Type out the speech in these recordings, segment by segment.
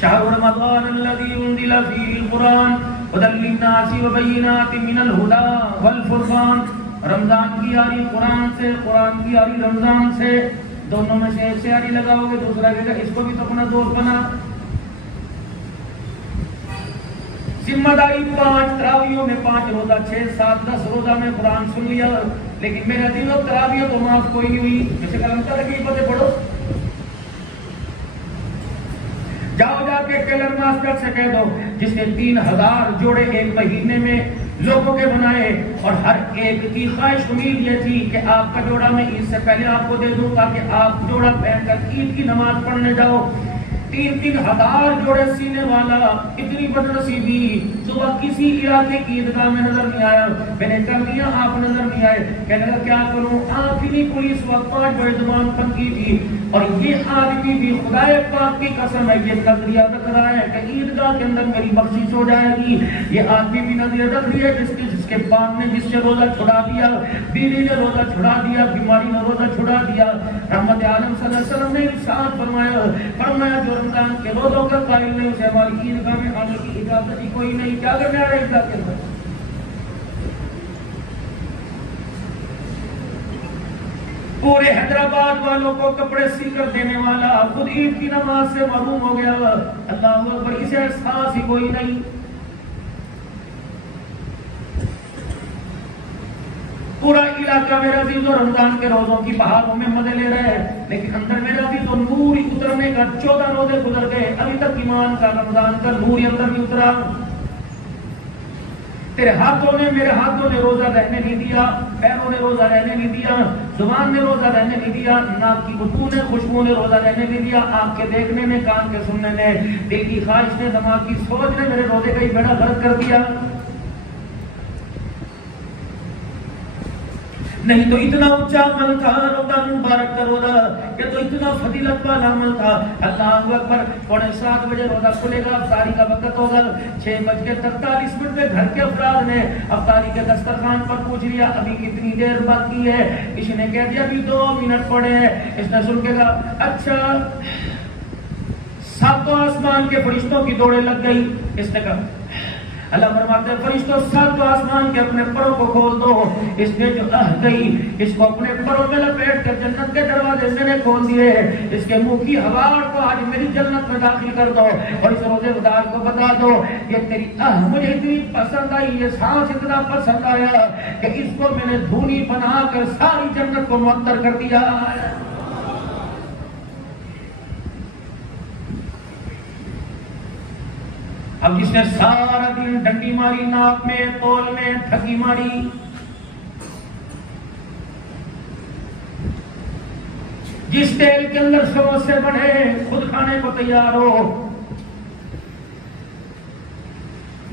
شهر رمضان الذي انزل فيه القرآن هدى للناس وبينات من الهدى والفرقان. رمضان کی یاری قرآن سے، قرآن کی یاری رمضان سے، دونوں میں سے ایک سے یاری لگاؤ گے دوسرا کہے گا اس کو بھی تو اپنا دوست بنا. ذمہ داری 5 تراویحوں میں 5 روزہ 6 7 10 روزہ میں قرآن سن لیا، لیکن میرے دنوں تراویح تو معاف کوئی نہیں ہوئی. جیسے کلام کا لگی پتہ پڑھو، جاؤ جا کے ٹیلر ماسٹر سے کہہ دو جس نے 3000 جوڑے ایک مہینے میں لوگوں کے بنائے اور ہر ایک کی خواہش امید یہ تھی کہ آپ کا جوڑا میں عید سے پہلے آپ کو دے دوں تاکہ آپ جوڑا پہن کر عید کی نماز پڑھنے جاؤ. 3,000 جوڑے سینے والا اتنی بدنصیبی صبح کسی علاقے کی عیدگاہ میں نظر نہیں آیا. میں نے کر دیا آپ نظر نہیں آئے. کہنے لگا کیا کروں؟ آخری پولیس وقت 5 بڑے زبان بند کی تھی اور یہ آدمی بھی خدا پاک کی قسم ہے یہ نظریہ رکھ رہا ہے کہ عیدگاہ کے اندر میری بخشش ہو جائے گی. یہ آدمی بھی نظریہ رکھ رہی ہے جس کے باپ نے جس سے روزہ چھڑا دیا، بیوی نے روزہ چھڑا دیا، بیماری نے روزہ چھڑا دیا. رحمت عالم صلی اللہ علیہ وسلم نے ارشاد فرمایا جو رمضان کے روزوں کا قائل نہیں اسے ہماری عیدگاہ میں آنے کی اجازت ہی کوئی نہیں. کیا کرنے آ رہے عیدگاہ کے اندر؟ پورے حیدرآباد والوں کو کپڑے سی کر دینے والا خود عید کی نماز سے محروم ہو گیا. اللہ اکبر، اسے احساس ہی کوئی نہیں. پورا علاقہ میرا عزیز و رمضان کے روزوں کی بہاروں میں مزے لے رہے ہیں، لیکن اندر میرا عزیز و نور اترنے کا 14 روزے گزر گئے، ابھی تک ایمان کا رمضان کا نور اندر نہیں اترا. تیرے ہاتھوں نے میرے ہاتھوں نے روزہ رہنے نہیں دیا، پیروں نے روزہ رہنے نہیں دیا، زبان نے روزہ رہنے نہیں دیا، ناک کی بدبو نے خوشبو نے روزہ رہنے نہیں دیا، آنکھ کے دیکھنے نے، کان کے سننے نے، دل کی خواہش نے، دماغ کی سوچ نے میرے روزے کا ہی بیڑا غرق کر دیا. نہیں تو اتنا اونچا عمل تھا روزہ مبارک کا روزہ، یہ تو اتنا فضیلت والا عمل تھا. اللہ اکبر، 6:45 بجے روزہ کھلے گا، افطاری کا وقت ہوگا. 6:43 میں گھر کے افراد نے افطاری کے دسترخوان پر پوچھ لیا ابھی کتنی دیر باقی ہے؟ کسی نے کہہ دیا ابھی 2 منٹ پڑے ہیں. اس نے سن کے کہا اچھا 7 آسمان کے فرشتوں کی دوڑیں لگ گئی. اس نے کہا اللہ فرماتے ہیں فرشتوں 7 آسمان کے اپنے پروں کو کھول دو. اس نے جو گئی اس کو اپنے پروں میں لپیٹ کر جنت کے دروازے میں نے کھول دیے. اس کے منہ کی ہوا کو آج میری جنت میں داخل کر دو اور اس روزے دار کو بتا دو یہ تیری مجھے اتنی پسند آئی، یہ سانس اتنا پسند آیا کہ اس کو میں نے دھونی بنا کر ساری جنت کو معطر کر دیا. اب جس نے سارا دن ڈنڈی ماری، ناک میں، تول میں تھکی ماری، جس تیل کے اندر سموسے بڑھے خود کھانے کو تیار ہو،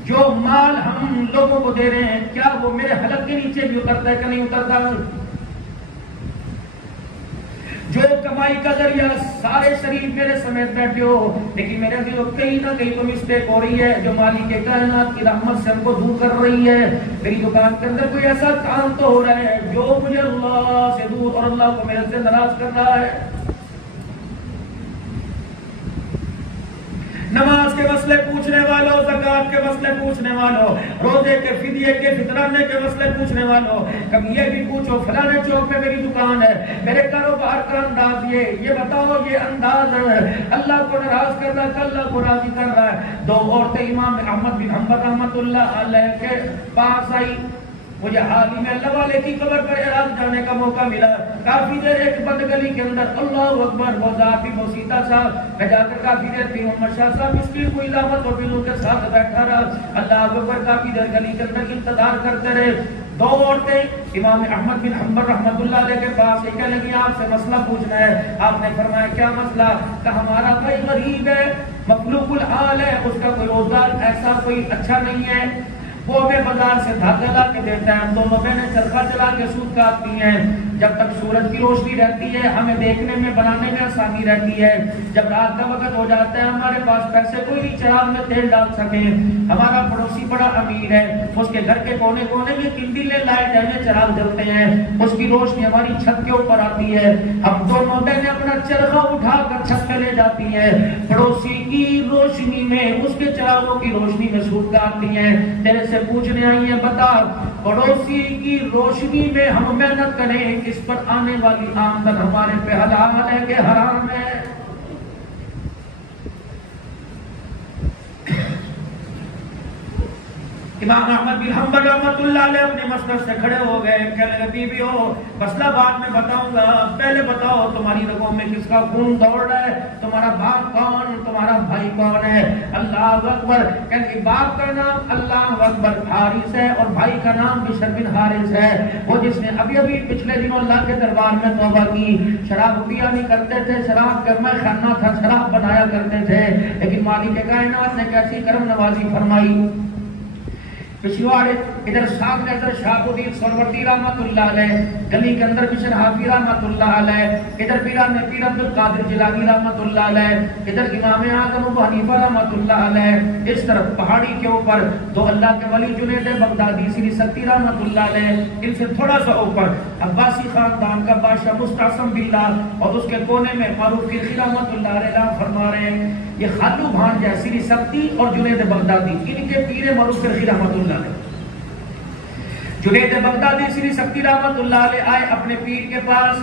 جو مال ہم لوگوں کو دے رہے ہیں کیا وہ میرے حلق کے نیچے بھی اترتا ہے کہ نہیں اترتا؟ جو کمائی کا ذریعہ سارے شریف میرے سمیت بیٹھے ہو، لیکن میرے دل کہیں نہ کہیں تو مسٹیک ہو رہی ہے جو مالک کے کائنات کی رحمت سے ہم کو دور کر رہی ہے. میری دکان کے اندر کوئی ایسا کام تو ہو رہا ہے جو مجھے اللہ سے دور اور اللہ کو میرے سے ناراض کر رہا ہے. نماز کے مسئلے پوچھنے والوں، زکات کے مسئلے پوچھنے والوں، روزے کے فدیے کے فطرانے کے مسئلے پوچھنے والوں، کبھی یہ بھی پوچھو فلانے چوک میں میری دکان ہے، میرے کاروبار کا انداز یہ بتاؤ یہ انداز اللہ کو ناراض کر رہا ہے کہ اللہ کو راضی کر رہا ہے. 2 عورتیں امام احمد بن حنبل رحمۃ اللہ علیہ کے پاس آئی. مجھے حال ہی میں اللہ والے کی قبر پر عراق جانے کا موقع ملا. کافی دیر ایک بند گلی کے اندر اللہ اکبر وہ ذات بھی موسیتا صاحب میں جا کر کافی دیر پیر محمد شاہ صاحب مسکین کو علامت اور بلوں کے ساتھ بیٹھا رہا. اللہ اکبر کافی دیر گلی کے اندر انتظار کرتے رہے. 2 عورتیں امام احمد بن حنبل رحمۃ اللہ علیہ کے پاس کہنے لگی آپ سے مسئلہ پوچھنا ہے. آپ نے فرمایا کیا مسئلہ؟ کہ ہمارا بھائی غریب ہے، مخلوق الحال ہے، اس کا کوئی روزگار ایسا کوئی اچھا نہیں ہے، وہ ہمیں بازار سے دھاگا لا کے دیتا ہے، ہم دونوں بہنیں چرخا چلا کے سود کاٹتی ہیں. جب تک سورج کی روشنی رہتی ہے ہمیں دیکھنے میں بنانے میں آسانی رہتی ہے. جب رات کا وقت ہو جاتا ہے ہمارے پاس پیسے کوئی نہیں چراغ میں تیل ڈال سکے. ہمارا پڑوسی بڑا امیر ہے, اس کے گھر کے کونے کونے میں کنڈیلیں لائٹ ہے, چراغ جلتے ہیں, اس کی روشنی ہماری چھت کے اوپر آتی ہے. ہم دونوں بہنیں اپنا چرخہ اٹھا کر چھت پہ لے جاتی ہیں, پڑوسی کی روشنی میں اس کے چراغوں کی روشنی میں سوٹ کاٹتی ہیں. تیرے سے پوچھنے آئی ہیں بتا پڑوسی کی روشنی میں ہم محنت کریں, اس پر آنے والی آمدن ہمارے پہ حلال ہے کہ حرام ہے؟ امام احمد بن حنبل رحمۃ اللہ علیہ اپنے مسجد سے کھڑے ہو گئے, کہنے لگے بی بی ہو مسئلہ بعد میں بتاؤں گا, پہلے بتاؤ تمہاری رگوں میں کس کا خون دوڑ رہا ہے, تمہارا باپ کون, تمہارا بھائی کون ہے؟ اللہ اکبر. کہنے باپ کا نام اللہ اکبر حارث ہے اور بھائی کا نام بشر بن حارث ہے, وہ جس نے ابھی ابھی پچھلے دنوں اللہ کے دربار میں توبہ کی. شراب پیا نہیں کرتے تھے, شراب کا خانہ تھا, شراب بنایا کرتے تھے, لیکن مالک کائنات نے کیسی کرم نوازی فرمائی. پچھواڑے ادھر سامنے ادھر شاہ الدین سہروردی رحمۃ اللہ علیہ, گلی کے اندر بشر حافظ رحمۃ اللہ علیہ, ادھر پیران پیر عبد القادر جیلانی رحمۃ اللہ علیہ, ادھر امام اعظم ابو حنیفہ رحمۃ اللہ علیہ, اس طرف پہاڑی کے اوپر دو اللہ کے ولی جنید بغدادی سری سکتی رحمۃ اللہ علیہ, ان سے تھوڑا سا اوپر عباسی خاندان کا بادشاہ مستعصم باللہ, اور اس کے کونے میں معروف کرخی رحمۃ اللہ علیہ فرما رہے ہیں یہ خالو بھانجا سری سکتی اور جنید بغدادی, ان کے پیر معروف کرخی رحمۃ اللہ. جنید بغدادی سری سکتی رحمت اللہ علیہ آئے اپنے پیر کے پاس,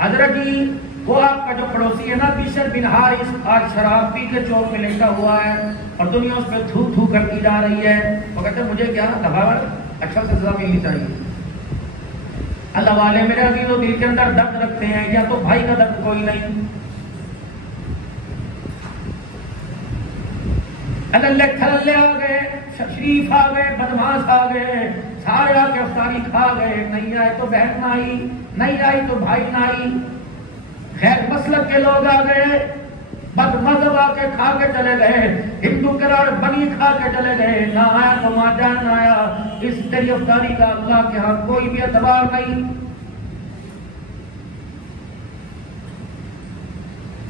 حضرت جی وہ آپ کا جو پڑوسی ہے نا بشر بن حارث آج شراب پی کے چوک میں لیٹا ہوا ہے اور دنیا اس پہ تھو تھو کرتی جا رہی ہے. وہ کہتے ہیں مجھے کیا دباوٹ اچھا سے سزا ملنی چاہیے. اللہ والے میرے عزیز و دل کے اندر درد رکھتے ہیں, یا تو بھائی کا درد کوئی نہیں, اللہ تھلے آ گئے, شریف آ گئے, بدماش آ گئے, سارے آ کے افطاری کھا گئے, نہیں آئے تو بہن نہ آئی, نہیں آئی تو بھائی نہ آئی, غیر مسلک کے لوگ آ گئے, بد مذہب آ کے کھا کے چلے گئے, ہندو کراڑ بنی کھا کے چلے گئے, نہ آیا تو ماں جان نہ آیا. اس تیری افطاری کا اللہ کے ہاں کوئی بھی اعتبار نہیں.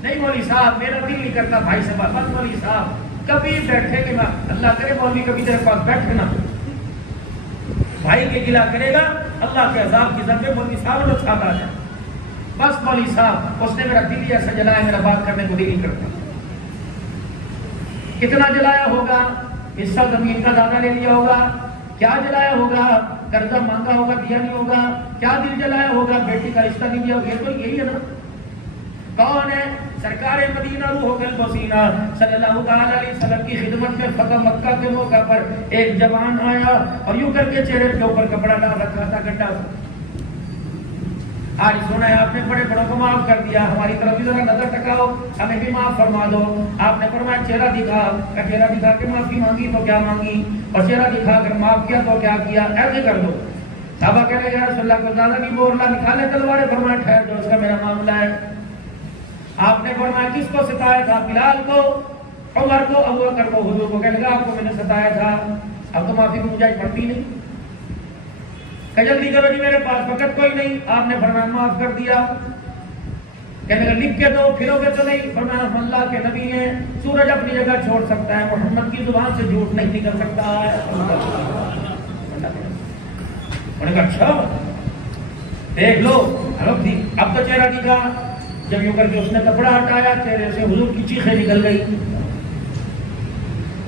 نہیں مولوی صاحب میرا دل نہیں کرتا بھائی سے بات, بس مولوی صاحب کبھی بیٹھے کہ میں اللہ کرے مولوی کبھی تیرے پاس بیٹھے نا, بھائی کے گلا کرے گا اللہ کے عذاب کی ضرب میں مولوی صاحب لوگ ساتھ آ جائیں. بس مولوی صاحب اس نے میرا دل ہی ایسا جلایا, میرا بات کرنے کو دل نہیں کرتا. کتنا جلایا ہوگا, حصہ زمین کا زیادہ لے لیا ہوگا, کیا جلایا ہوگا, قرضہ مانگا ہوگا دیا نہیں ہوگا, کیا دل جلایا ہوگا, بیٹی کا رشتہ نہیں دیا ہوگا. یہ تو یہی ہے نا. کون ہے؟ سرکار مدینہ روح قلب و سینہ صلی اللہ تعالی علیہ وسلم کی خدمت میں فتح مکہ کے موقع پر ایک جوان آیا اور یوں کر کے چہرے کے اوپر کپڑا ڈال رکھا تھا گڈھا. آج سنا ہے آپ نے بڑے بڑوں کو معاف کر دیا, ہماری طرف بھی ذرا نظر ٹکاؤ, ہمیں بھی معاف فرما دو. آپ نے فرمایا چہرہ دکھا, چہرہ دکھا کے معافی مانگی تو کیا مانگی, اور چہرہ دکھا کر معاف کیا تو کیا کیا, ایسے کر دو. صحابہ کہہ رہے یا رسول اللہ کو زیادہ نہیں بول رہا, نکالے تلواریں. فرمایا ٹھہر جو, اس کا میرا معاملہ ہے. آپ نے فرمایا کس کو ستایا تھا؟ بلال کو, عمر کو, ابو بکر کو, حضور کو. کہنے لگا آپ کو میں نے ستایا تھا, اب تو معافی کی گنجائش پڑتی نہیں, کہ جلدی کرو جی میرے پاس وقت کوئی نہیں. آپ نے فرمایا معاف کر دیا. کہنے لگا لکھ کے دو, پھرو گے تو نہیں. فرمایا اللہ کے نبی نے سورج اپنی جگہ چھوڑ سکتا ہے, محمد کی زبان سے جھوٹ نہیں نکل سکتا ہے. انہوں نے کہا اچھا دیکھ لو. اب تو چہرہ دکھا. جب یوں کر کے اس نے کپڑا ہٹایا چہرے سے حضور کی چیخیں نکل گئی.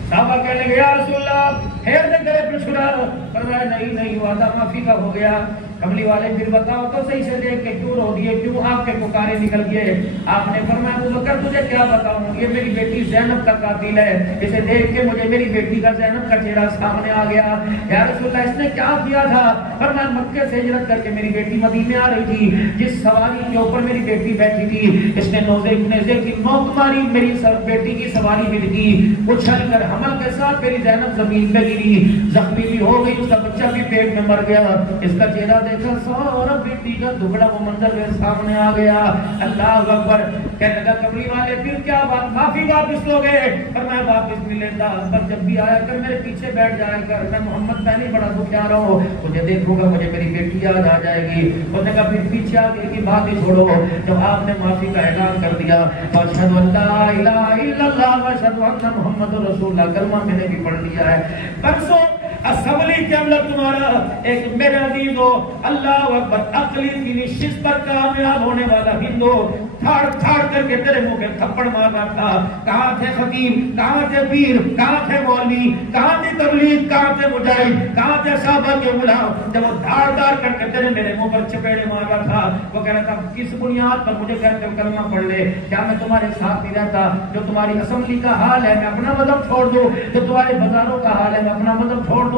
صحابہ کہنے لگے یا رسول اللہ پھر دے گئے پھر چھڑا. فرمایا نہیں وعدہ معافی کا ہو گیا. کملی والے پھر بتاؤ تو صحیح سے دیکھ کے کیوں رو دیے, کیوں آپ کے پکارے نکل گئے؟ آپ نے فرمایا ابو بکر تجھے کیا بتاؤں, یہ میری بیٹی زینب کا قاتل ہے, اسے دیکھ کے مجھے میری بیٹی کا زینب کا چہرہ سامنے آ گیا. یا رسول اللہ اس نے کیا کیا تھا؟ فرمایا مکے سے ہجرت کر کے میری بیٹی مدینے آ رہی تھی, جس سواری کے اوپر میری بیٹی بیٹھی تھی اس نے نیزے کی نوک ماری, میری بیٹی کی سواری مل گئی, اچھل کر حمل کے ساتھ میری زینب زمین پہ گری, زخمی بھی ہو گئی, اس کا بچہ بھی پیٹ میں مر گیا. اس کا چہرہ دیکھا سورا بیٹی کا دبلا وہ منظر میرے سامنے آ گیا. اللہ اکبر. کہنے لگا کمری والے پھر کیا بات, معافی واپس لو گے؟ پر میں واپس نہیں لیتا, پر جب بھی آیا کر میرے پیچھے بیٹھ جایا کر. میں محمد میں نہیں بڑا دکھ جا رہا ہوں, مجھے دیکھوں گا مجھے میری بیٹی یاد آ جائے گی. اس نے کہا پھر پیچھے آگے کی بات ہی چھوڑو. جب آپ نے معافی کا اعلان کر دیا, اشہد ان لا الہ الا اللہ و اشہد ان محمد رسول اللہ, کلمہ میں نے بھی پڑھ لیا ہے. پرسوں اسمبلی کے اندر تمہارا ایک میرے عزیز ہو اللہ اکبر عقلی کی نشست پر کامیاب ہونے والا ہندو تھاڑ تھاڑ کر کے تیرے منہ کے تھپڑ مار رہا تھا. کہاں تھے خطیب, کہاں تھے پیر, کہاں تھے مولوی, کہاں تھی تبلیغ, کہاں تھے مجاہد, کہاں تھے صحابہ کے غلام, جب وہ دھاڑ دھاڑ کر کے تیرے میرے منہ پر چپیڑے مار رہا تھا. وہ کہہ رہا تھا کس بنیاد پر مجھے کہہ کر کلمہ پڑھ لے, کیا میں تمہارے ساتھ نہیں رہتا؟ جو تمہاری اسمبلی کا حال ہے میں اپنا مذہب چھوڑ دوں, جو تمہارے بازاروں کا حال ہے میں اپنا مذہب چھوڑ دوں.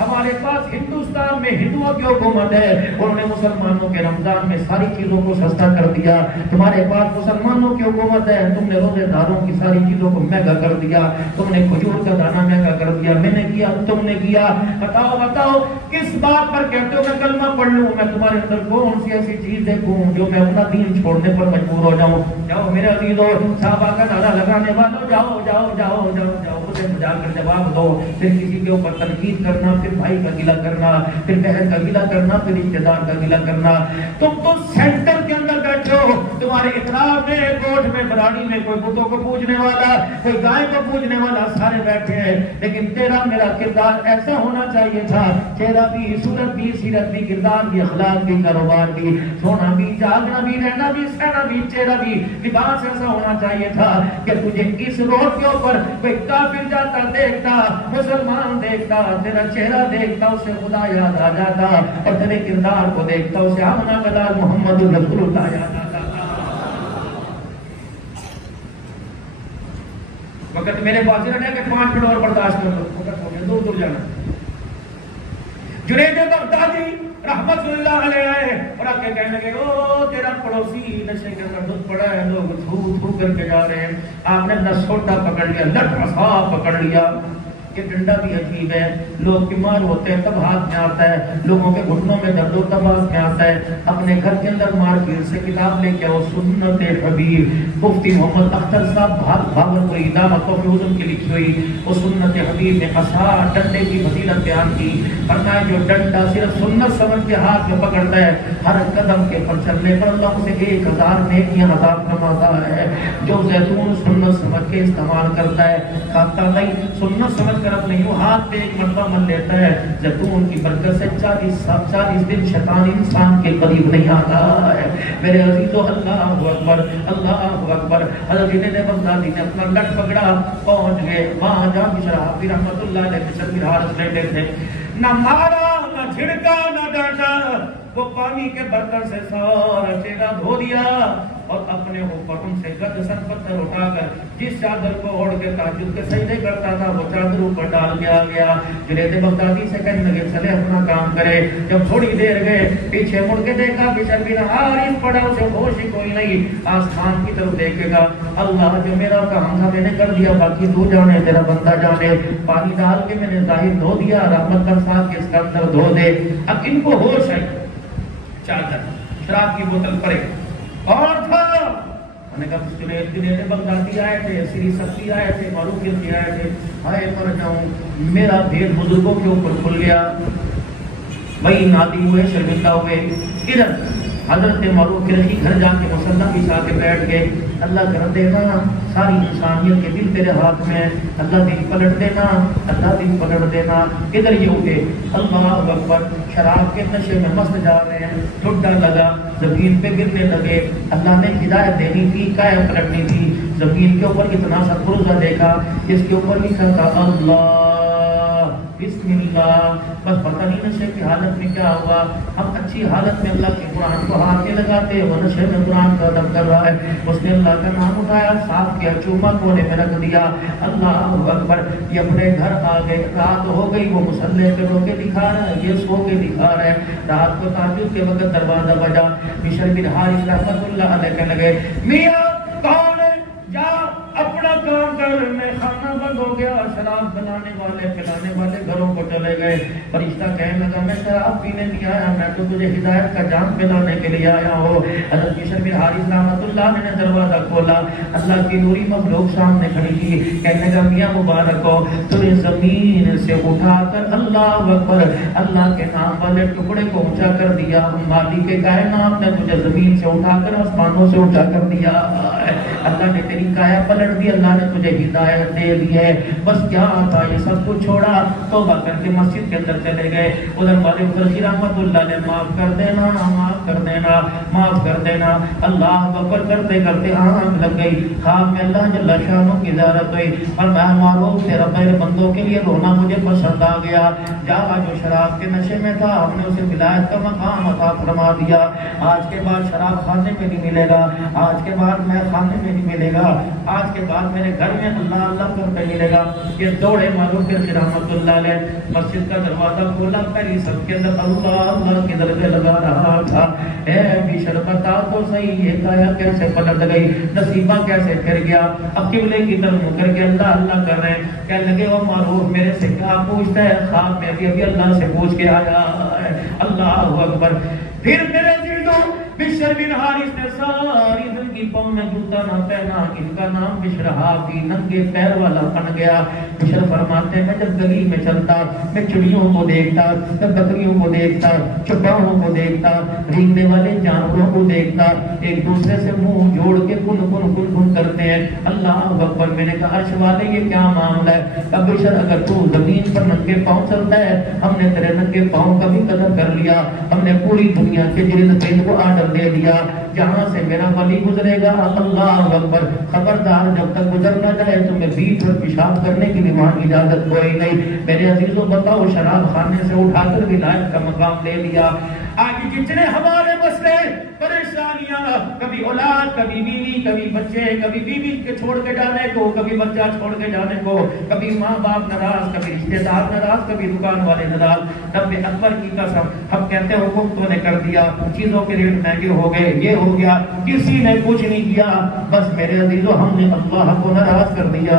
ہمارے پاس ہندوستان میں ہندوؤں کی حکومت ہے, انہوں نے مسلمانوں کے رمضان میں ساری چیزوں کو سستا کر دیا. تمہارے پاس مسلمانوں کی حکومت ہے, تم نے روزے داروں کی ساری چیزوں کو مہنگا کر دیا, تم نے کھجور کا دانہ مہنگا کر دیا. میں نے کیا, تم نے کیا. بتاؤ بتاؤ کس بات پر کہتے ہو میں کلمہ پڑھ لوں؟ میں تمہارے اندر کون سی ایسی چیز دیکھوں جو میں اپنا دین چھوڑنے پر مجبور ہو جاؤں؟ جاؤ میرے عزیزو, صحابہ کا نعرہ لگانے والوں, جاؤ جاؤ جاؤ جاؤ جاؤ, مجھے بجا کر جواب دو. پھر کسی کے اوپر تنقید کرنا, پھر بھائی کا گلہ کرنا, پھر بہن کا گلہ کرنا, پھر رشتے دار کا گلہ کرنا. تم تو سینٹر کے اندر بیٹھے ہو, تمہارے اطراف میں کوٹ میں براڑی میں کوئی بتوں کو پوجنے والا, کوئی گائے کو پوجنے والا, سارے بیٹھے ہیں. لیکن تیرا میرا کردار ایسا ہونا چاہیے تھا, چہرہ بھی, صورت بھی, سیرت بھی, کردار بھی, اخلاق بھی, کاروبار بھی, سونا بھی, جاگنا بھی, رہنا بھی, سہنا بھی, چہرہ بھی, لباس ایسا ہونا چاہیے تھا کہ تجھے اس روڈ کے اوپر کوئی کافر جاتا دیکھتا, مسلمان دیکھتا, تیرا چہرہ دیکھتا, اسے خدا یاد آ جاتا, اور تیرے کردار کو دیکھتا, اسے آمنہ کلال محمد رسول اللہ یاد آ جاتا. وقت میرے پاس رہنے کے 5 منٹ اور برداشت کر لو, وقت ہو گیا, دور دور جانا. جنید بغدادی رحمت اللہ علیہ آئے اور آ کے کہنے لگے او تیرا پڑوسی نشے کے اندر دودھ پڑا ہے, لوگ تھو تھو کر کے جا رہے ہیں. آپ نے اپنا سوٹا پکڑ لیا, لٹ مسا پکڑ لیا. یہ ڈنڈا بھی عجیب ہے, لوگ بیمار ہوتے ہیں تب ہاتھ میں آتا ہے, لوگوں کے گھٹنوں میں درد ہوتا تب ہاتھ میں آتا ہے. اپنے گھر کے اندر مارکیٹ سے کتاب لے کے آؤ, سنت حبیب, مفتی محمد اختر صاحب بھاگلپوری دعوت و فیوزم کی لکھی ہوئی وہ سنت حبیب نے عصا ڈنڈے کی فضیلت بیان کی. فرمایا جو ڈنڈا صرف سنت سمجھ کے ہاتھ میں پکڑتا ہے, ہر قدم کے پر چلنے پر اللہ اسے 1000 نیکیاں عطا فرماتا ہے. جو زیتون سنت سمجھ کے استعمال کرتا ہے, کھاتا نہیں, سنت سمجھ کر اپنے یوں ہاتھ پہ ایک مرتبہ من لیتا ہے, زیتون کی برکت سے 40 دن شیطان انسان کے قریب نہیں آتا ہے. میرے عزیزو اللہ اکبر, اللہ اکبر. حضرت جنید بغدادی نے اپنا لٹ پکڑا, پہنچ گئے وہاں جہاں بشر حافظ رحمت اللہ علیہ بشر کی حالت لیٹے تھے. نہ مارا, نہ جھڑکا, نہ ڈانٹا, وہ پانی کے برتن سے سارا چہرہ دھو دیا اور اپنے اوپر ان سے گد سن پتھر اٹھا کر جس چادر کو اوڑھ کے تہجد کے سجدے کرتا تھا وہ چادر اوپر ڈال دیا گیا. جنید بغدادی سے کہنے لگے چلے اپنا کام کرے. جب تھوڑی دیر گئے پیچھے مڑ کے دیکھا بشر بن حارث پڑا, اسے ہوش ہی کوئی نہیں. آسمان کی طرف دیکھے گا, اللہ جو میرا کام تھا میں نے کر دیا, باقی تو جانے, تیرا بندہ جانے. پانی ڈال کے میں نے ظاہر دھو دیا, رحمت کا ساتھ اس کا اندر دھو دے. اب ان کو ہوش ہے, چادر, شراب کی بوتل پڑے اور تھا. میں نے کہا جنید بغدادی آئے تھے, سری سختی آئے تھے, معروف کردی آئے تھے, ہائے مر جاؤں, میرا بھید بزرگوں کے اوپر کھل گیا. وہی نادی ہوئے, شرمندہ ہوئے. ادھر حضرت معروف کرخی گھر جا کے مسلح بچھا کے بیٹھ گئے. اللہ کر دینا, ساری انسانیت کے دل تیرے ہاتھ میں, اللہ دل پلٹ دینا, اللہ دل پلٹ دینا. ادھر یہ اٹھے, اللہ اکبر, شراب کے نشے میں مست جا رہے ہیں, ٹھڈا لگا, زمین پہ گرنے لگے. اللہ نے ہدایت دینی تھی, قائم پلٹنی تھی. زمین کے اوپر اتنا سا پرزہ دیکھا, اس کے اوپر لکھا تھا اللہ بسم اللہ. بس پتہ نہیں نشے کی حالت میں کیا ہوا. ہم اچھی حالت میں اللہ کے قرآن کو ہاتھ نہیں لگاتے, وہ نشے میں قرآن کا ادب کر رہا ہے. اس نے اللہ کا نام اٹھایا, صاف کیا, چوما کونے میں رکھ دیا. اللہ اکبر. یہ اپنے گھر آ گئے, رات ہو گئی, وہ مصلے پہ رو کے دکھا رہا ہے, یہ سو کے دکھا رہا ہے. رات کو تہجد کے وقت دروازہ بجا. بشر بن حارث رحمت اللہ علیہ کہنے لگے میاں کون ہے, جا اپنا کام کر, کر میں خانہ بند ہو گیا، شراب بنانے والے پلانے والے گھروں کو چلے گئے۔ فرشتہ کہنے لگا میں شراب پینے نہیں آیا، میں تو تجھے ہدایت کا جام پلانے کے لیے آیا ہوں۔ حضرت بشر بن حارث رحمۃ اللہ نے دروازہ کھولا، اللہ کی نوری مخلوق سامنے کھڑی تھی۔ کہنے لگا میاں مبارک ہو، تجھے زمین سے اٹھا کر اللہ اکبر اللہ کے نام والے ٹکڑے کو اونچا کر دیا۔ مالک کائنات نے تجھے زمین سے اٹھا کر آسمانوں سے اونچا کر دیا۔ اللہ نے تیری کایا پلٹ دی، اللہ نے تجھے ہدایت دے دی ہے۔ بس کیا تھا، یہ سب کچھ چھوڑا، توبہ کر کے مسجد کے اندر چلے گئے۔ ادھر مالک فرشی رحمت اللہ نے معاف کر دینا، معاف کر دینا، معاف کر دینا۔ اللہ اکبر کرتے کرتے آنکھ لگ گئی، خواب میں اللہ جل شانہ کی زیارت ہوئی اور میں معروف تیرا میرے بندوں کے لیے رونا مجھے پسند آ گیا۔ جاگا جو شراب کے نشے میں تھا، ہم نے اسے ولایت کا مقام عطا فرما دیا۔ آج کے بعد شراب خانے میں نہیں ملے گا، آج کے بعد میں خانے میں نہیں ملے گا، آج کے بعد میرے گھر میں اللہ اللہ کرتے ملے گا۔ یہ دوڑے معروف فرشی رحمت اللہ علیہ مسجد کا دروازہ کھولا، پہلی سب کے اندر اللہ اللہ کے درجے لگا رہا تھا۔ اے بشر بتا تو صحیح، یہ کایا کیسے پلٹ گئی، نصیبہ کیسے پھر گیا؟ اب قبلے کی طرف منہ کر کے اللہ اللہ کر رہے ہیں۔ کہنے لگے وہ معروف میرے سے کیا پوچھتا ہے؟ خواب میں ابھی اللہ سے پوچھ کے آیا ہے۔ اللہ اکبر۔ پھر میرے دلوں بشر بن حارث نے ساری زندگی پاؤں میں جوتا نہ پہنا، ان کا نام بشر حافی ننگے پیر والا بن گیا۔ بشر فرماتے میں جب گلی میں چلتا، میں چڑیوں کو دیکھتا، میں بکریوں کو دیکھتا، چپاؤں کو دیکھتا، رینگنے والے جانوروں کو دیکھتا، ایک دوسرے سے منہ جوڑ کے کن کن کن کن کرتے ہیں۔ اللہ اکبر۔ میں نے کہا عرش والے یہ کیا معاملہ ہے؟ اب بشر اگر تو زمین پر ننگے پاؤں چلتا ہے، ہم نے تیرے ننگے پاؤں کا بھی قدر کر لیا، ہم نے پوری دنیا کے جرد پرند کو آرڈر دے دیا، جہاں سے میرا ولی گزرے گا اللہ اکبر خبردار جب تک گزر نہ جائے تمہیں بیچ پر پیشاب کرنے کی بھی وہاں اجازت کوئی نہیں۔ میرے عزیزوں بتاؤ، شراب خانے سے اٹھا کر ولایت کا مقام لے لیا۔ آگے جتنے ہمارے مسئلے پریشانیاں، کبھی اولاد، کبھی بیوی، کبھی بچے، کبھی بیوی کے چھوڑ کے جانے کو، کبھی بچہ چھوڑ کے جانے کو، کبھی ماں باپ ناراض، کبھی رشتے دار ناراض، کبھی دکان والے ناراض۔ رب اکبر کی قسم ہم کہتے ہیں حکومتوں نے کر دیا، چیزوں کے ریٹ مہنگے ہو گئے، یہ ہو گیا، کسی نے کچھ نہیں کیا۔ بس میرے عزیزوں ہم نے اللہ کو ناراض کر دیا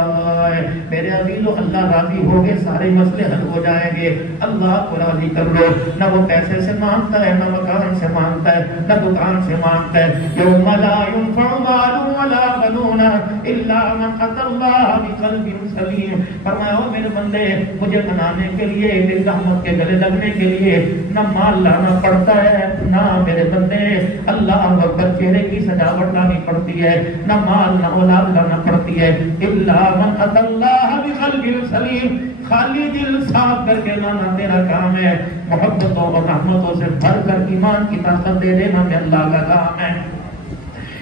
ہے۔ میرے عزیزوں اللہ راضی ہو گئے، سارے مسئلے حل ہو جائیں گے۔ اللہ کو راضی کر لو، نہ وہ پیسے سے مانگتا ہے، نہ مکان سے مانگتا ہے، نہ دکان سے مانگتا ہے۔ یوم لا ينفع مال ولا بنون الا من اتى الله بقلب سلیم۔ فرمایا او میرے بندے، مجھے منانے کے لیے، میری رحمت کے گلے لگنے کے لیے نہ مال لانا پڑتا ہے، نہ میرے بندے اللہ اکبر چہرے کی سجاوٹ لانی پڑتی ہے، نہ مال نہ اولاد لانا پڑتی ہے۔ الا من اتى الله بقلب سلیم، خالی دل صاف کر کے لانا تیرا کام ہے۔ محبتوں اور رحمتوں سے بھر کر ایمان کی طاقت دے دینا میں اللہ کا کام ہے۔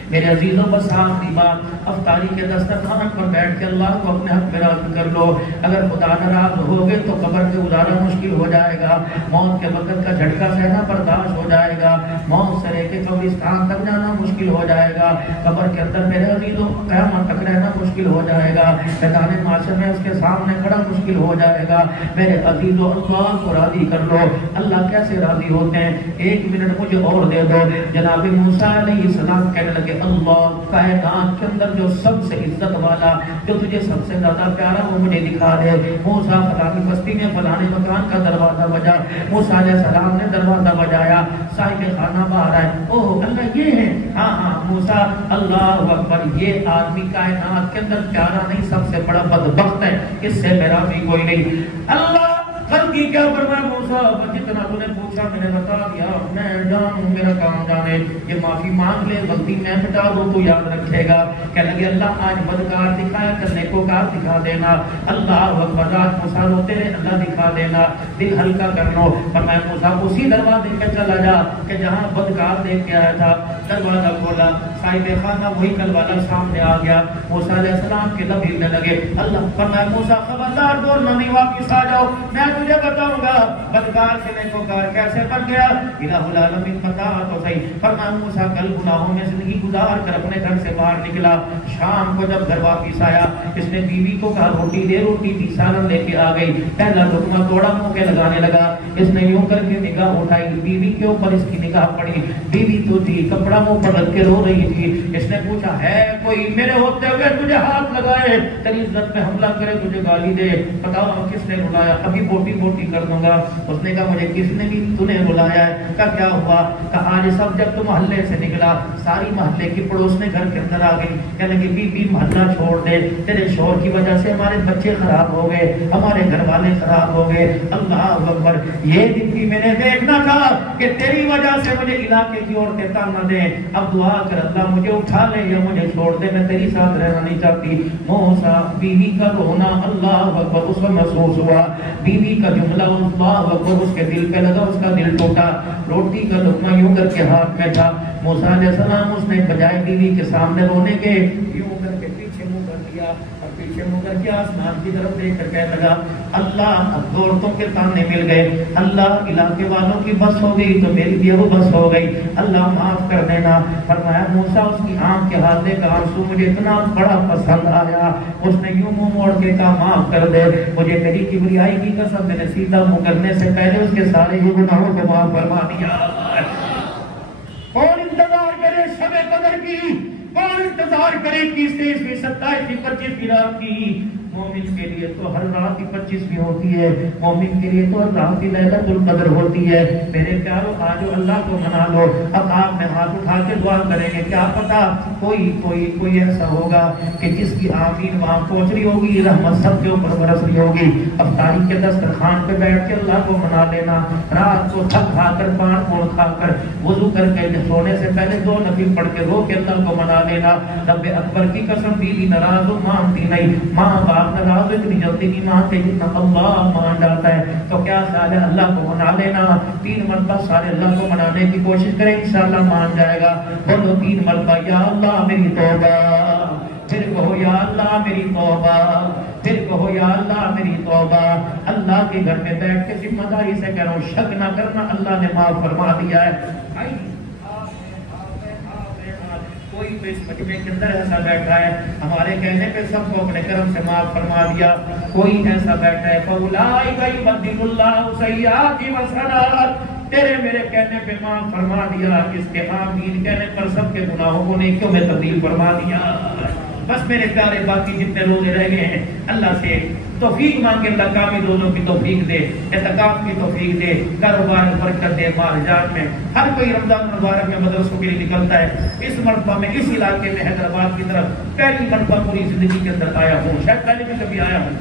میرے عزیزوں بس آخری بات، افطاری کے دسترخوان پر بیٹھ کے اللہ کو اپنے حق میں راضی کر لو۔ اگر خدا ناراض ہوگے تو قبر سے گزارا مشکل ہو جائے گا، موت کے وقت کا جھٹکا سہنا برداشت ہو جائے گا، موت سے لے کے قبرستان تک جانا مشکل ہو جائے گا، قبر کے اندر میرے عزیزوں قیامت تک رہنا مشکل ہو جائے گا، میدان معاشر میں اس کے سامنے کھڑا مشکل ہو جائے گا۔ میرے عزیزوں اللہ کو راضی کر لو۔ اللہ کیسے راضی ہوتے ہیں؟ ایک منٹ مجھے اور دے دو۔ جناب موسیٰ علیہ السلام کہنے لگے اللہ کائنات کے اندر جو سب سے عزت والا، جو تجھے سب سے زیادہ پیارا، وہ مجھے دکھا دے۔ موسیٰ فلانی بستی میں فلانے مکان کا دروازہ بجا، موسیٰ علیہ السلام نے دروازہ بجایا، صاحب خانہ باہر آئے، اوہ اللہ یہ ہے، ہاں ہاں موسیٰ اللہ اکبر، یہ آدمی کائنات کے اندر پیارا نہیں، سب سے بڑا بدبخت ہے، اس سے میرا بھی کوئی نہیں۔ اللہ غلطی کیا فرمایا موسیٰ، جتنا تو نے پوچھا میں نے بتا دیا، میں جانوں میرا کام جانے، یہ معافی مانگ لے، غلطی میں مٹا دوں تو یاد رکھے گا۔ کہنے لگے اللہ آج بدکار دکھایا کر نیکوکار دکھا دینا۔ اللہ اکبر، رات مسال ہوتے رہے اللہ دکھا دینا، دل ہلکا کر لو۔ فرمایا موسیٰ اسی دروازے پہ چلا جا کہ جہاں بدکار دیکھ کے آیا تھا۔ دروازہ کھولا، صاحب خانہ وہی کل والا سامنے آ گیا۔ موسیٰ علیہ السلام کے لب ہلنے لگے۔ اللہ فرمایا موسیٰ خبردار بولنا نہیں، واپس آ جاؤ، میں تجھے بتاؤں گا بدکار سے نیکوکار کیسے بن گیا. الہ العالمین بتا تو صحیح. فرمایا موسیٰ کل گناہوں میں زندگی گزار کر اپنے گھر سے باہر نکلا. شام کو جب گھر واپس آیا اس نے بیوی کو کہا روٹی دے. روٹی دی سالن لے کے آ گئی. پہلا لقمہ توڑا منہ کے لگانے لگا. اس نے یوں کر کے نگاہ اٹھائی. بیوی کے اوپر اس کی نگاہ پڑی. بیوی تو تھی کپڑا منہ پر رکھ کے رو رہی تھی. اس نے پوچھا ہے کوئی میرے ہوتے ہوئے تجھے ہاتھ لگائے تیری عزت میں حملہ کرے تجھے گالی دے بتاؤ کس نے رلایا. ابھی بوٹی بوٹی کر دوں گا. اس نے کہا مجھے کس نے بھی تو نے رلایا ہے. کہا کیا ہوا. کہا آج سب جب تو محلے سے نکلا ساری محلے کی پڑوس نے گھر کے اندر آ گئی. کہنے لگی بی بی محلہ چھوڑ دے تیرے شوہر کی وجہ سے ہمارے بچے خراب ہو گئے ہمارے گھر والے خراب ہو گئے. اللہ اکبر. یہ دن بھی میں نے دیکھنا تھا کہ تیری وجہ سے مجھے علاقے کی عورتیں تانا دیں. اب دعا کر اللہ مجھے اٹھا لے یا مجھے چھوڑ دے میں تیری ساتھ رہنا نہیں چاہتی. موسیٰ بیوی کا رونا اللہ اکبر اس کو محسوس ہوا. بیوی کا جملہ اللہ اکبر اس کے دل پہ لگا. اس کا دل ٹوٹا. روٹی کا لقمہ یوں کر کے ہاتھ میں تھا. موسیٰ علیہ السلام اس نے بجائے بیوی کے سامنے رونے کے یوں کر کے پیچھے منہ کر دیا اور پیچھے منہ کر کے آسمان کی طرف دیکھ کر کہنے لگا اللہ اب عورتوں کے تانے مل گئے. اللہ علاقے والوں کی بس ہو گئی تو میری بھی وہ بس ہو گئی. اللہ معاف کر دینا. فرمایا موسیٰ اس کی آنکھ کے ہاتھے کا آنسو مجھے اتنا بڑا پسند آیا. اس نے یوں منہ موڑ کے کہا معاف کر دے مجھے تیری کبریائی کی قسم میں نے سیدھا منہ کرنے سے پہلے اس کے سارے ہی گناہوں کو معاف فرما دیا. کون انتظار کرے شب قدر کی. کون انتظار کرے 21 27 25 رات کی. مومن کے لیے تو ہر رات کی 25ویں ہوتی ہے. مومن کے لیے تو ہر رات کی لیلۃ القدر ہوتی ہے. میرے پیارو آجو اللہ کو منا لو. اب آپ میں ہاتھ اٹھا کے دعا کریں گے. کیا پتا کوئی ایسا ہوگا کہ جس کی آمین وہاں پہنچ رہی ہوگی رحمت سب کے اوپر برس رہی ہوگی. اب تاریخ کے دسترخوان پہ بیٹھ کے اللہ کو منا لینا. رات کو تھک کھا کر پان پھوڑ کھا کر وضو کر کے سونے سے پہلے 2 نفل پڑھ کے رو کے اللہ کو منا لینا. رب اکبر کی قسم بیوی ناراض ہو مانتی نہیں. ماں باپ ناراض اتنی جلدی نہیں مانتے جتنا اللہ مان جاتا ہے. تو کیا خیال ہے اللہ کو منا لینا. 3 مرتبہ سارے اللہ کو منانے کی کوشش کریں انشاءاللہ مان جائے گا. بولو 3 مرتبہ یا اللہ میری توبہ. پھر کہو یا اللہ میری توبہ. پھر کہو یا اللہ میری توبہ. اللہ کے گھر میں بیٹھ کے ذمہ داری سے کہہ رہا ہوں شک نہ کرنا اللہ نے معاف فرما دیا ہے. کوئی تو اس مجمع کے اندر ایسا بیٹھا ہے ہمارے کہنے پہ سب کو اپنے کرم سے معاف فرما دیا. کوئی ایسا بیٹھا ہے فَأُولَٰئِكَ يُبَدِّلُ اللَّهُ سَيِّئَاتِهِمْ حَسَنَاتٍ تیرے میرے کہنے پہ معاف فرما دیا. اس کے آمین کہنے پر سب کے گناہوں کو نیکیوں میں تبدیل فرما دیا. بس میرے پیارے باقی جتنے روزے رہ گئے ہیں اللہ سے توفیق مانگے. اللہ کامل روزوں کی توفیق دے. اعتکاف کی توفیق دے. کاروبار میں برکت دے. مال جان میں ہر کوئی رمضان مبارک میں مدرسوں کے لیے نکلتا ہے. اس مرتبہ میں اس علاقے میں حیدرآباد کی طرف پہلی مرتبہ پوری زندگی کے اندر آیا ہوں. شاید پہلے بھی کبھی آیا ہوں.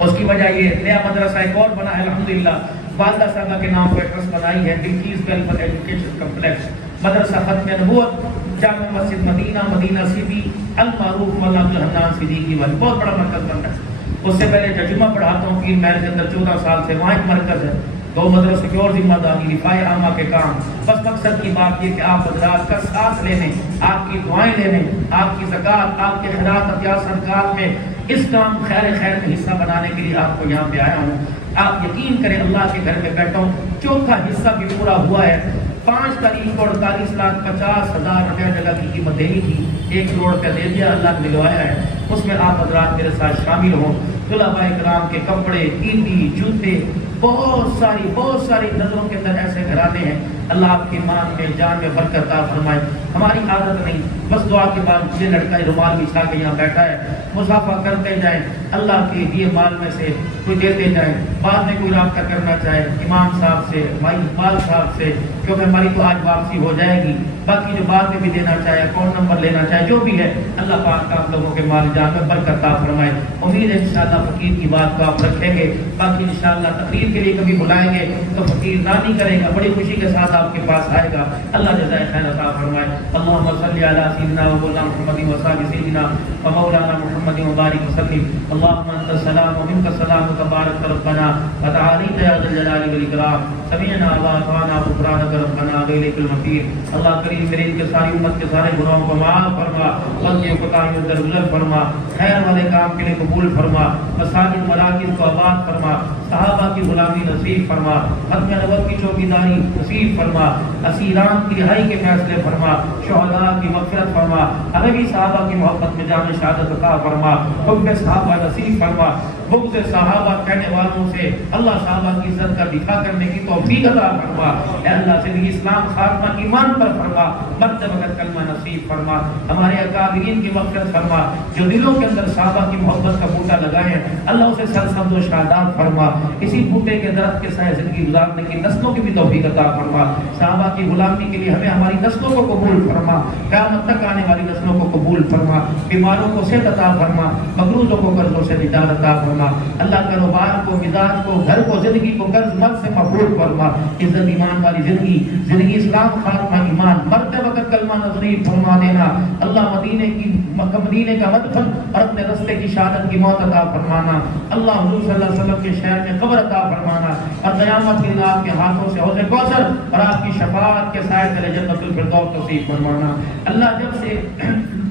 اس کی وجہ یہ نیا مدرسہ ایک اور بنا ہے الحمدللہ. والدہ صاحبہ کے نام پر ٹرسٹ بنائی ہے بلقیس ویلفیئر ایجوکیشن کمپلیکس. مدرسہ ختم نبوت جامع مسجد مدینہ سٹی المعروف مولانا عبدالحنان صدیقی والی بہت بڑا مرکز بن رہا ہے. اس سے پہلے ججمہ پڑھاتا ہوں 3 محل کے اندر 14 سال سے. وہاں ایک مرکز ہے. 2 مدرسے کی اور ذمہ داری رفاع عامہ کے کام. بس مقصد کی بات یہ کہ آپ حضرات کا ساتھ لینے آپ کی دعائیں لینے آپ کی زکوٰۃ آپ کے خیرات عطیات صدقات میں اس کام خیر میں حصہ بنانے کے لیے آپ کو یہاں پہ آیا ہوں. آپ یقین کریں اللہ کے گھر میں بیٹھا ہوں. 4تھا حصہ بھی پورا ہوا ہے. 5 تاریخ کو 48,50,000 روپیہ جگہ کی قیمت دینی تھی. 1 کروڑ روپیہ دے دیا اللہ نے دلوایا ہے. اس میں آپ حضرات میرے ساتھ شامل ہوں. طلباء کرام کے کپڑے عیدی جوتے بہت ساری نظروں کے اندر ایسے گھرانے ہیں. اللہ آپ کی مان میں جان میں برکت عطا فرمائے. ہماری عادت نہیں بس دعا کے بعد یہ لڑکا رومال بچھا کے یہاں بیٹھا ہے. مصافحہ کرتے جائیں. اللہ کے دیے مال میں سے کوئی دیتے جائیں. بعد میں کوئی رابطہ کرنا چاہے امام صاحب سے بھائی اقبال صاحب سے کیونکہ ہماری تو آج واپسی ہو جائے گی. باقی جو بعد میں بھی دینا چاہے اکاؤنٹ نمبر لینا چاہے جو بھی ہے اللہ پاک آپ لوگوں کے مال جان میں برکت عطا فرمائے. امید ہے انشاءاللہ فقیر کی بات کو آپ رکھیں گے. باقی انشاءاللہ تقریر کے لیے کبھی بلائیں گے تو فقیر نہ نہیں کرے گا بڑی خوشی کے ساتھ آپ کے پاس آئے گا. اللہ جزائے خیر عطا فرمائے. اللہم صلی علی سیدنا و مولانا محمد و صحابہ سیدنا و مولانا محمد مبارک وسلم. اللہم انت السلام و منک السلام تبارک ربنا وتعالیت یا ذا الجلال والاکرام. سمعنا واطعنا غفرانک ربنا والیک المصیر. اللہ کریم میرے ان کے ساری امت کے سارے گناہوں کو معاف فرما. غلطیوں کو تاہم درگزر فرما. خیر والے کام کے لیے قبول فرما. مساجد مراکز کو آباد فرما. صحابہ کی غلامی نصیب فرما، ختم نبوت کی چوکیداری نصیب فرما، اسیران کی رہائی کے فیصلے فرما، شہداء کی مغفرت فرما، حبیبی صحابہ کی محبت میں جان شہادت عطا فرما، حب صحابہ نصیب فرما، بغض صحابہ کہنے والوں سے اللہ صحابہ کی عزت کا دفاع کرنے کی توفیق عطا فرما، اے اللہ زندگی اسلام خاتمہ ایمان پر فرما، مرتے وقت کلمہ نصیب فرما، ہمارے اکابرین کی مغفرت فرما، جو دلوں کے اندر صحابہ کی محبت کا بوٹا لگائے ہیں اللہ اسے سرسبز و شاداب فرما، اسی بوٹے کے درخت کے سائے زندگی گزارنے کی نسلوں کی بھی توفیق عطا فرما، صحابہ کی غلامی کے لیے ہمیں ہماری نسلوں کو قبول فرما، قیامت تک آنے والی نسلوں کو قبول فرما، بیماروں کو صحت عطا فرما، مقروضوں کو قرضوں سے نجات عطا فرما، اللہ کاروبار کو، مزاج کو، گھر کو، زندگی کو قرض مرض سے محفوظ فرما، عزت ایمان والی زندگی اسلام خاتمہ ایمان، مرتے وقت کلمہ نصیب فرما دینا، اللہ مدینے کا مدفن اور اپنے رستے کی شہادت کی موت عطا فرمانا، اللہ حضور صلی اللہ علیہ وسلم کے شہر میں قبر عطا فرمانا، اور قیامت کے دن آپ کے ہاتھوں سے حوض کوثر اور آپ کی شفاعت کے سائے تلے جنت الفردوس نصیب فرمانا۔ اللہ جب سے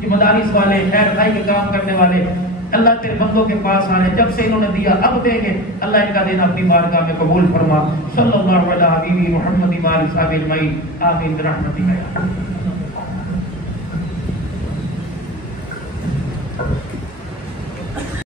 مدارس والے، خیر خائی کے کام کرنے والے اللہ تیرے بندوں کے پاس آنے، جب سے انہوں نے دیا اب دیں گے، اللہ ان کا دینا اپنی بارگاہ میں قبول فرما، صلی اللہ علیہ حبیبی محمد وآلہ وصحبہ اجمعین، آمین برحمتک یا